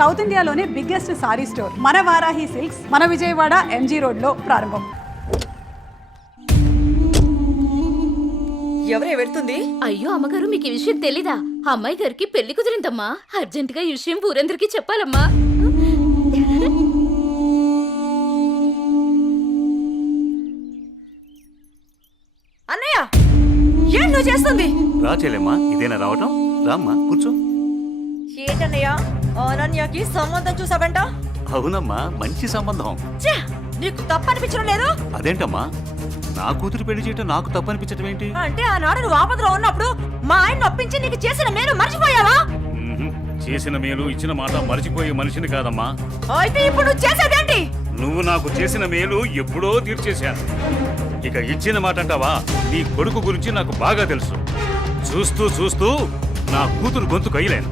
South ఇండియాలోనే biggest sorry store మన Varahi silks మన విజయవాడ ఎంజీ రోడ్ లో ప్రారంభం. ఎవరే వెళ్తుంది? అయ్యో అమ్మగారు, మీకు ఈ విషయం తెలీదా? అమ్మాయి గారికి పెళ్లి కుదిరిందమ్మా. అర్జెంట్ గా ఈ విషయం ఊరందరికీ చెప్పాలమ్మా. అన్నయ్య, ఏం నువ్వు చేస్తుంది? రా చెల్లెమ్మా, ఇదేనా రావటం? రామ్మా కూర్చో. ఏంటన్నయ్య, అనన్యకి సంబంధం చూసావంట? అవునమ్మా, మంచి సంబంధం. ఛే, నీకు తప్పనిపించడం లేదు? అదేంటమ్మా, నా కూతురు పెళ్లి చేయటం నాకు తప్పనిపించటం ఏంటి? అంటే ఆనాడు నువ్వు ఆపదలో ఉన్నప్పుడు మా ఆయన నొప్పించి నీకు చేసిన మేలు మర్చిపోయావా? చేసిన మేలు ఇచ్చిన మాట మర్చిపోయే మనిషిని కాదమ్మా. అయితే ఇప్పుడు నువ్వు చేసేదేంటి? నువ్వు నాకు చేసిన మేలు ఎప్పుడో తీర్చేశాను. ఇక ఇచ్చిన మాట అంటావా? నీ కొడుకు గురించి నాకు బాగా తెలుసు. చూస్తూ చూస్తూ నా కూతురు గొంతు కయ్యలేను.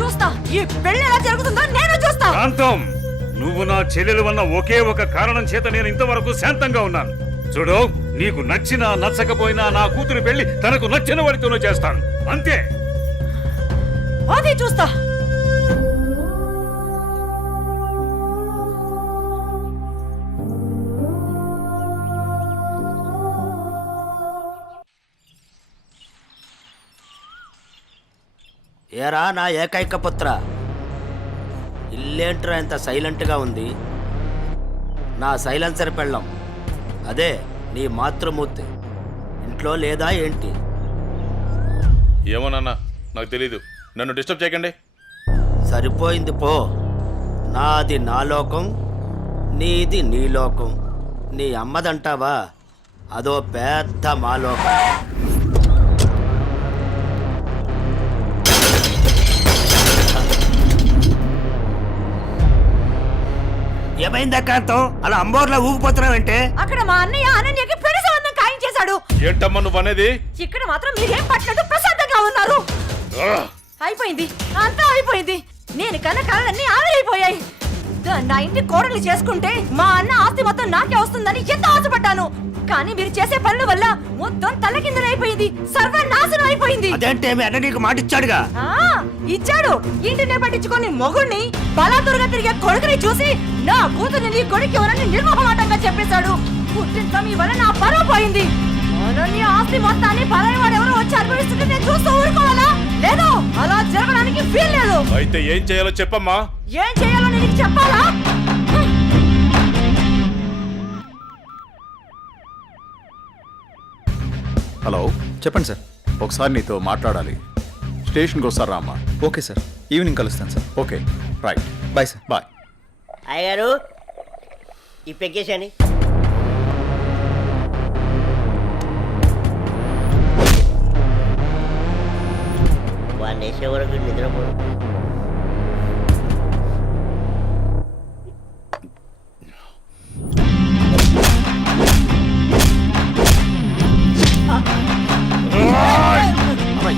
చూస్తా, ఈ పెళ్లి ఎలా జరుగుతుందో నేను చూస్తా. శాంతం, నువ్వు నా చెల్లెలు వల్ల ఒకే ఒక కారణం చేత నేను ఇంతవరకు శాంతంగా ఉన్నాను. చూడు, నీకు నచ్చినా నచ్చకపోయినా నా కూతురు పెళ్లి తనకు నచ్చిన వాడితోనే చేస్తాను, అంతే. అది చూస్తా. ఏరా నా ఏకైక పుత్ర, ఇల్లేంట్రా ఎంత సైలెంట్గా ఉంది? నా సైలెన్సర్ పెళ్ళం, అదే నీ మాతృమూర్తి ఇంట్లో లేదా ఏంటి? ఏమోనన్నా, నాకు తెలీదు. నన్ను డిస్టర్బ్ చేయకండి. సరిపోయింది పో. నాది నా లోకం, నీది నీ లోకం. నీ అమ్మదంటావా? అదో పెద్ద మా లోకం. ఏమైందా కాంతం, అలా అంబోర్లా ఊగిపోతున్నావంటే? అక్కడ మా అన్నయ్య అనన్యకి పెళ్లి సంబంధం ఖాయం చేశాడు. ఏంటమ్మా నువ్వు అనేది? ఇక్కడ మాత్రం మీరేం పట్టినట్టు ప్రశాంతంగా ఉన్నారు. అయిపోయింది, అంతా అయిపోయింది. నేను కన్న కళలన్నీ ఆవిరైపోయాయి. నా ఇంటి కోడలు చేసుకుంటే మా అన్న ఆస్తి మొత్తం నాకే వస్తుందని ఎంతో ఆశపడ్డాను. కానీ మీరు చేసే పనుల వల్ల మొత్తం తలకిందులైపోయింది, సర్వనాశనం అయిపోయింది. అదేంటే మీ అన్న నీకు మాట ఇచ్చాడుగా? ఇచ్చాడు. ఇంటినే పట్టించుకొని మొగుణ్ణి బలాదురుగా తిరిగే కొడుకుని చూసి నా కూతుర్ని నీ కొడుకు ఎవరని నిర్మోహమాటంగా చెప్పేశాడు. పుట్టిన మీ వల్ల నా పరువు పోయింది. అనన్య ఆస్తి మొత్తాన్ని పరాయి ఎవరో వచ్చి అనుభవిస్తుంటే నేను చూస్తూ ఊరుకోవాలా? లేదు, అలా జరగడానికి వీల్లేదు. అయితే ఏం చేయాలో చెప్పమ్మా. ఏం చేయాలో నేను చెప్పాలా? హలో, చెప్పండి సార్. ఒకసారి నీతో మాట్లాడాలి. స్టేషన్కి వస్తారా అమ్మా? ఓకే సార్, ఈవినింగ్ కలుస్తాను sir. Okay, right. Bye sir. Bye. అయ్యగారు, ఈ పెక్కేశాని. వాడిని వేసే వరకు నిద్రపోరు.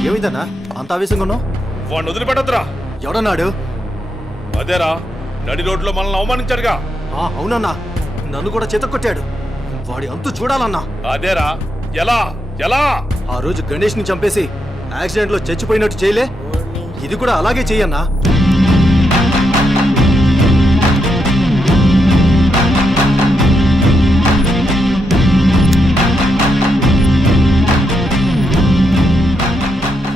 ఏమైందన్నా అంత ఆవేశంగా ఉన్నావు? వాడిని వదిలిపెట్టద్దురా. ఎవడన్నాడు? అదేరా, నడి రోడ్లో మనల్ని అవమానించాడుగా. అవునన్నా, నన్ను కూడా చితక్కొట్టాడు. వాడి అంతు చూడాలన్నా. అదేరా, ఎలా ఎలా? ఆ రోజు గణేష్ ని చంపేసి యాక్సిడెంట్ లో చచ్చిపోయినట్టు చేయలే, ఇది కూడా అలాగే చెయ్యన్నా.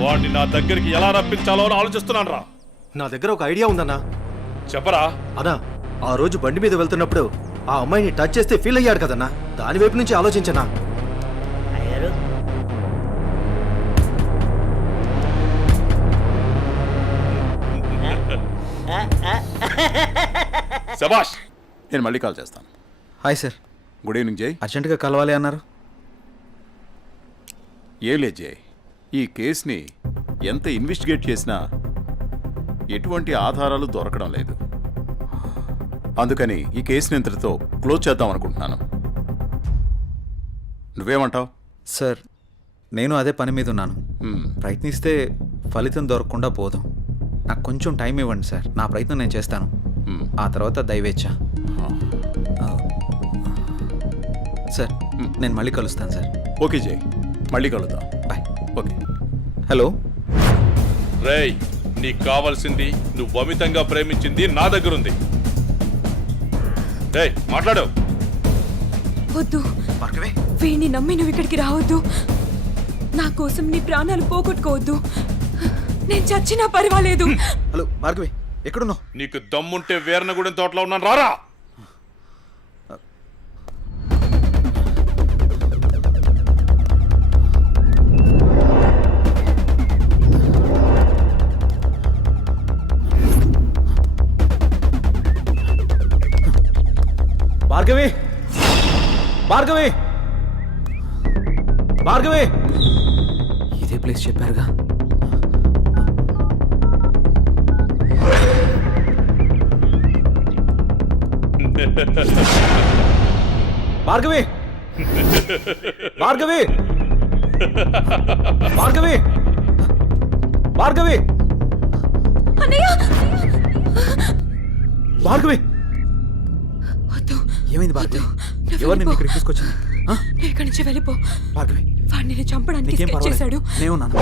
వాడిని నా దగ్గరికి ఎలా రప్పించాలో అని ఆలోచిస్తున్నాను రా. నా దగ్గర ఒక ఐడియా ఉందన్నా. చెప్పరా. అన్నా, ఆ రోజు బండి మీద వెళ్తున్నప్పుడు ఆ అమ్మాయిని టచ్ చేస్తే ఫీల్ అయ్యాడు కదన్నా, దాని వైపు నుంచి ఆలోచించనా. అయ్యారు, శభాష్. నేను మళ్ళీ కాల్ చేస్తాను. Hi sir. గుడ్ ఈవినింగ్ జై. అర్జెంటుగా కలవాలి అన్నారు. ఏం లేదు జై, ఈ కేసుని ఎంత ఇన్వెస్టిగేట్ చేసినా ఎటువంటి ఆధారాలు దొరకడం లేదు. అందుకని ఈ కేసుని ఇంతటితో క్లోజ్ చేద్దాం అనుకుంటున్నాను. నువ్వేమంటావు? సార్, నేను అదే పని మీద ఉన్నాను. ప్రయత్నిస్తే ఫలితం దొరకకుండా పోదాం. నాకు కొంచెం టైం ఇవ్వండి సార్, నా ప్రయత్నం నేను చేస్తాను. ఆ తర్వాత దయవేచ్ఛ. సార్, నేను మళ్ళీ కలుస్తాను సార్. ఓకే జై, మళ్ళీ కలుద్దాం. బాయ్. ఓకే. హలో. రేయ్, నీకు కావాల్సింది నువ్వు అమితంగా ప్రేమించింది నా దగ్గరుంది. ఏయ్ మాట్లాడు. వద్దు, భార్గవి వీణ్ణి నమ్మి నువ్వు ఇక్కడికి రావద్దు. నా కోసం నీ ప్రాణాలు పోగొట్టుకోవద్దు. నేను చచ్చినా పర్వాలేదు. హలో భార్గవి ఎక్కడున్నావు? నీకు దమ్ముంటే వీరనగూడెం తోటలో ఉన్నాను, రారా. భార్గవి భార్గవి భార్గవి ఇదే ప్లేస్ చెప్పారుగా. భార్గవి భార్గవి భార్గవి భార్గవి అన్నయ్య, భార్గవి వద్దు. ఏమైంది భార్గవి? నువ్వు ఎవరు నిన్ను వెళ్ళిపో. ఇక్కడికి తీసుకొచ్చింది? ఆ? నువ్వు ఇక్కడి నుంచి వెళ్ళిపో. భార్గవి వాడిని నేను చంపడానికి నీకేం స్కెచ్ చేశాడు. పర్వాలేదు, నేనున్నాను.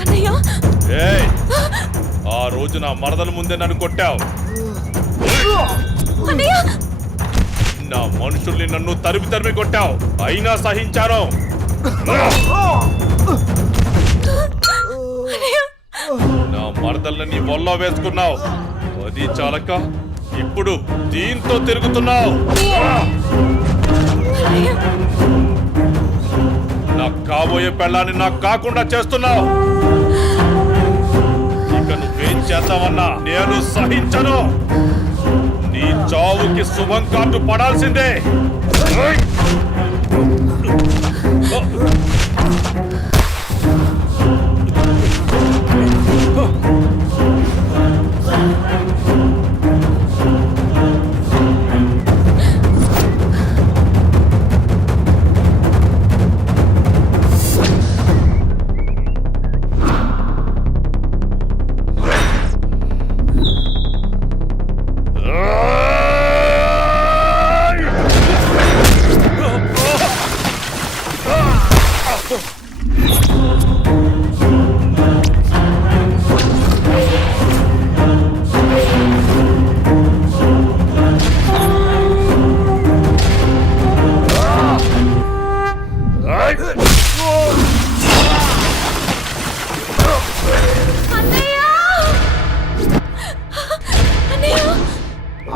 అన్నయ్య, ఏయ్ ఆ రోజు నా మరదల ముందే నన్ను కొట్టావు. అన్నయ్య, నా మనుషుల్ని నన్ను తరిమి తరిమి కొట్టావు, అయినా సహించాను. నా మరదల్ని నీ వల్ల వేసుకున్నావు, అది చాలక ఇప్పుడు దీంతో తిరుగుతున్నావు. నాకు కాబోయే పెళ్ళాన్ని నాకు కాకుండా చేస్తున్నావు. ఇక నువ్వేం చేస్తావన్నా నేను సహించను. నీ చావుకి శుభం కార్డు పడాల్సిందే.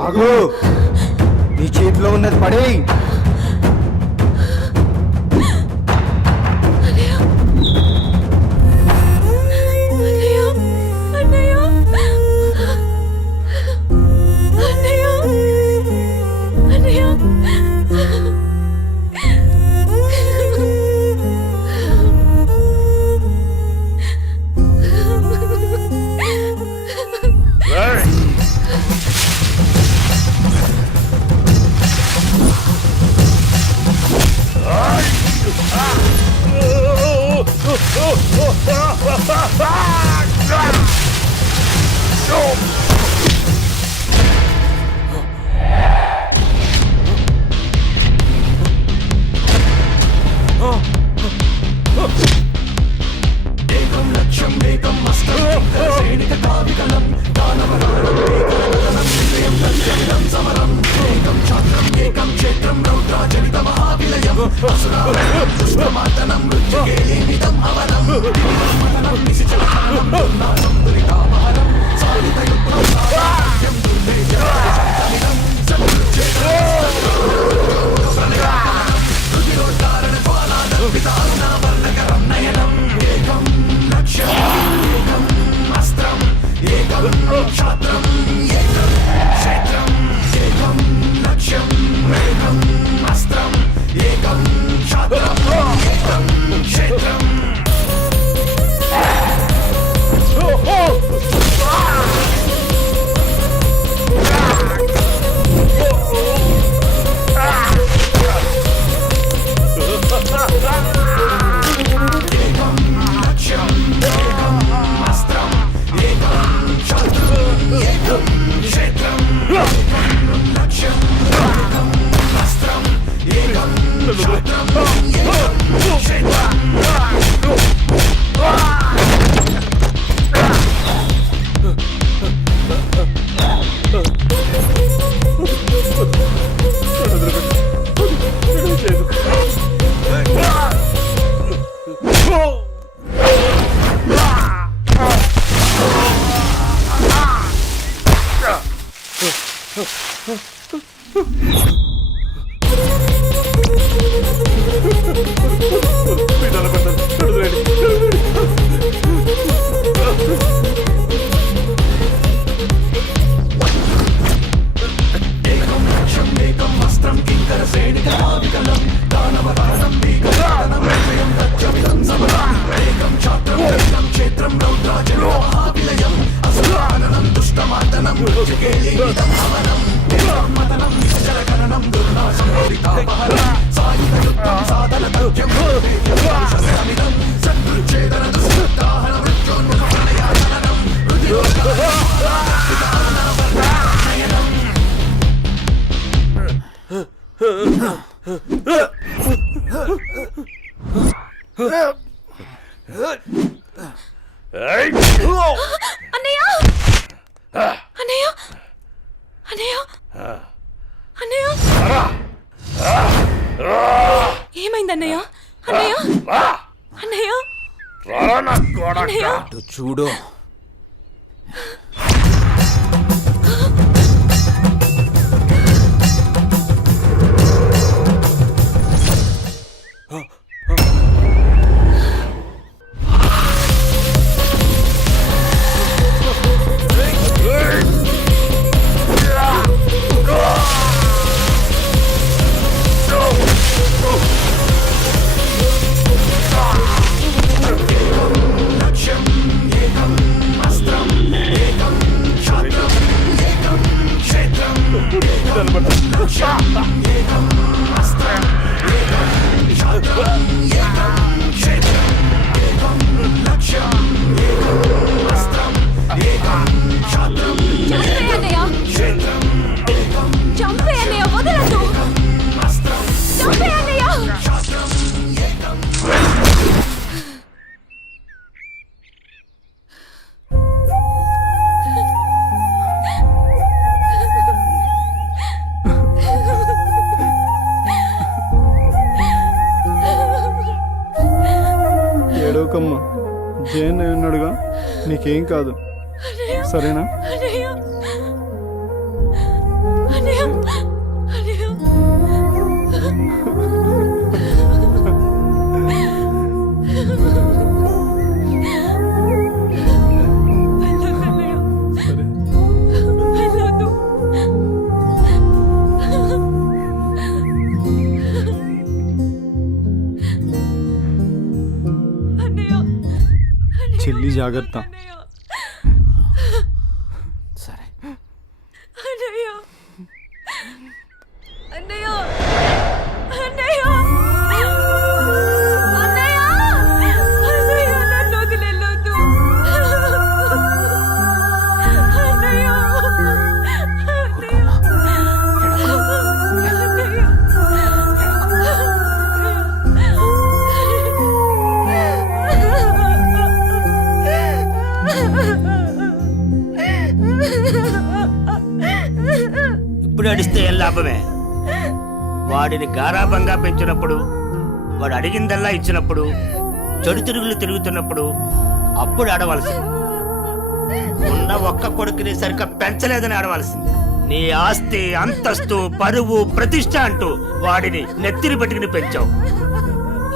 ఆగు, నీ చేతిలో ఉన్నది పడేయి. అన్నయ్య అన్నయ్య అన్నయ్య అన్నయ్య ఏమైంది అన్నయ్య అన్నయ్య అన్నయ్య అన్నయ్య అటు చూడు. చంపే అన్నయ్య వదలదు చంపే అన్నయ్య ఏడవకమ్మా, జైన్ ఉన్నాడుగా, నీకేం కాదు, సరేనా? అన్నయ్య అన్నయ్య అన్నయ్య సరే. వెళ్ళొద్దు అన్నయ్య చెల్లి జాగ్రత్త. సరే. అన్నయ్య అన్నయ్య అన్నయ్య అన్నయ్య అన్నయ్య నన్ను వదిలేయొద్దు అన్నయ్య ఇప్పుడు అడిస్తే ఏం లాభమే? వాడిని గారాబంగా పెంచినప్పుడు, వాడు అడిగిందల్లా ఇచ్చినప్పుడు, చెడు తిరుగులు తిరుగుతున్నప్పుడు అప్పుడు ఆడవలసింది. ఉన్న ఒక్క కొడుకుని సరిగ్గా పెంచలేదని ఆడవలసింది. నీ ఆస్తి, అంతస్తు, పరువు, ప్రతిష్ట అంటూ వాడిని నెత్తిని పెట్టుకుని పెంచావు.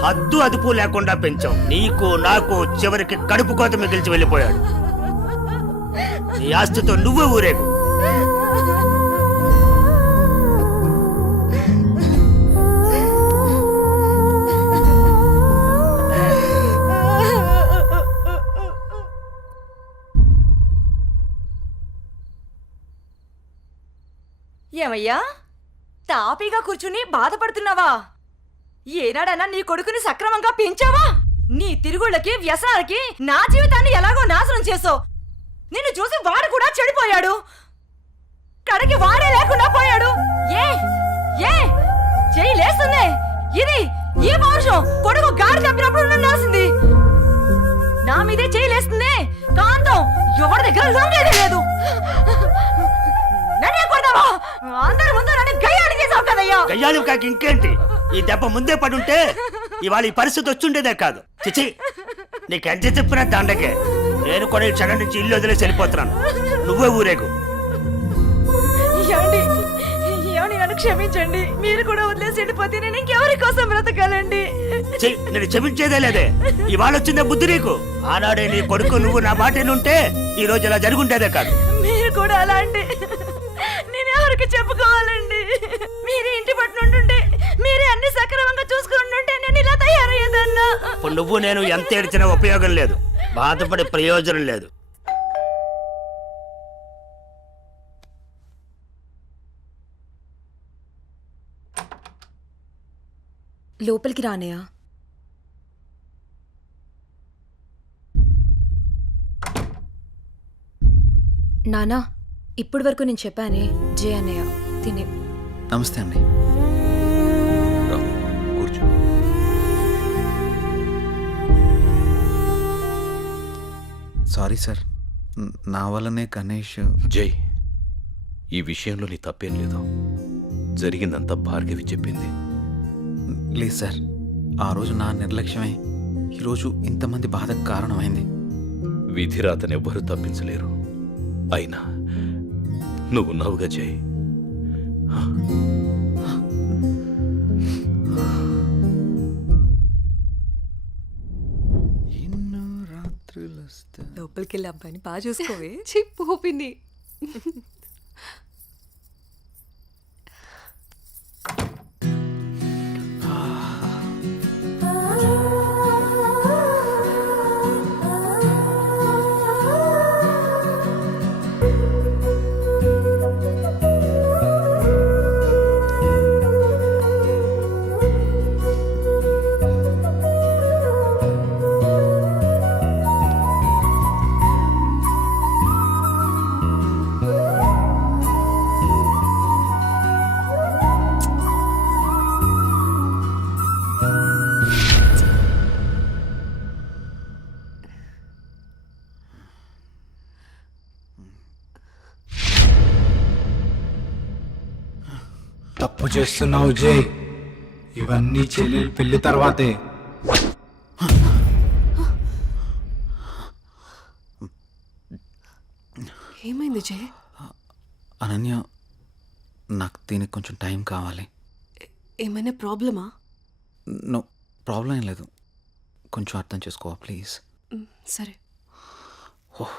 హద్దు అదుపు లేకుండా పెంచావు. నీకు నాకు చివరికి కడుపు కోత మిగిల్చి వెళ్ళిపోయాడు. నీ ఆస్తితో నువ్వే ఊరేగు. ఏమయ్యా తాపీగా కూర్చుని బాధపడుతున్నావా? ఏనాడన్నా నీ కొడుకుని సక్రమంగా పెంచావా? నీ తిరుగుళ్ళకి వ్యసనాలకి నా జీవితాన్ని ఎలాగో నాశనం చేసావు. నిన్ను చూసి వాడు కూడా చెడిపోయాడు. కడకి వాడే లేకుండా పోయాడు. ఏ ఏ చెయ్యి లేస్తుంది. ఇది ఈ పౌరుషం కొడుకు గాడి తప్పినప్పుడు ఉండాల్సింది. నా మీదే చెయ్యి లేస్తుంది. కాంతం ఎవరి దగ్గర లొంగేదే లేదు. నన్నే కొడతావా? అందరి ముందు నన్ను గయ్యాడి చేసావు కదయ్యా. గయ్యాలు కాక ఇంకేంటి? ఈ దెబ్బ ముందే పడుంటే ఇవాళ ఈ పరిస్థితి వచ్చుండేదే కాదు. చిచి, నీకెంత చెప్పినా దండకే. నేను కూడా ఈ క్షణం నుంచి ఇల్లు వదిలేసి వెళ్ళిపోతున్నాను. నువ్వే ఊరేగు. ఏమండి ఏమండి నన్ను క్షమించండి. మీరు కూడా వదిలేసి వెళ్ళిపోతే నేను ఇంకెవరి కోసం బ్రతకాలండి? నేను క్షమించేదే లేదే. ఇవాళ వచ్చిందే బుద్ధి నీకు. ఆనాడే నీ కొడుకు నువ్వు నా మాట ఉంటే ఈ రోజు ఇలా జరుగుంటేదే కాదు. మీరు కూడా అలా అంటే నేను ఎవరికి చెప్పుకోవాలండి? మీరే ఇంటి పట్టు ఉంటుంటే, మీరే అన్ని సక్రమంగా చూసుకుని ఉంటే నేను ఇలా తయారయ్యేదన్నా. ఇప్పుడు నువ్వు నేను ఎంత ఏడ్చినా ఉపయోగం లేదు. బాధపడే ప్రయోజనం లేదు. లోపలికి రానయా? నానా, ఇప్పటి వరకు నేను చెప్పానే జే అన్నయ్య తినే. నమస్తే అండి. కూర్చో. సారీ సార్, నా వల్లనే గణేష్. జై, ఈ విషయంలో నీ తప్పేం లేదు. జరిగిందంతా భార్గవి చెప్పింది. లేదు సార్, ఆ రోజు నా నిర్లక్ష్యమే ఈరోజు ఇంతమంది బాధకు కారణమైంది. విధిరాతనెవ్వరూ తప్పించలేరు. అయినా నువ్వున్నావుగా జై. లోపలికి వెళ్ళి అబ్బాయిని బాగా చూసుకోవే. చెప్పు పిన్ని. తప్పు చేస్తున్నావు జై. ఇవన్నీ చెల్లెలు పెళ్లి తర్వాతే. ఏమైంది జే? అనన్య, నాకు దీనికి కొంచెం టైం కావాలి. ఏమైనా ప్రాబ్లమా? నో ప్రాబ్లం ఏం లేదు. కొంచెం అర్థం చేసుకోవా ప్లీజ్? సరే. ఓహ్